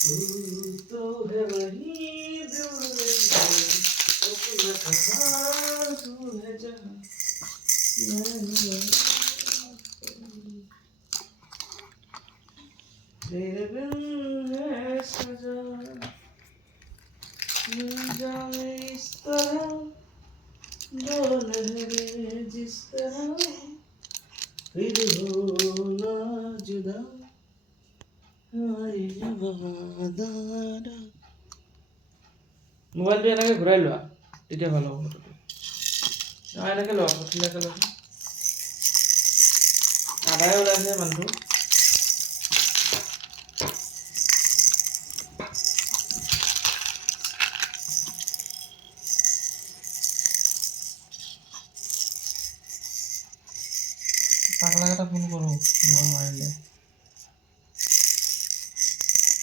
तू तो है वही दिल में अपना कहाँ तू है जहाँ तेरे बिन है सजा मिल जाए इस तरह दो लहरें जिस तरह फिर हो ना जुदा हमारी वफादारा মোবাইলটো এনেকৈ ঘূৰাই লোৱা তেতিয়া ভাল হ'ব ফটোটো এনেকৈ লোৱা ধুনীয়াকৈ লোৱা আদায়ে ওলাইছে মানুহটো পাগলাক এটা ফোন কৰোঁ নোৱাৰিলে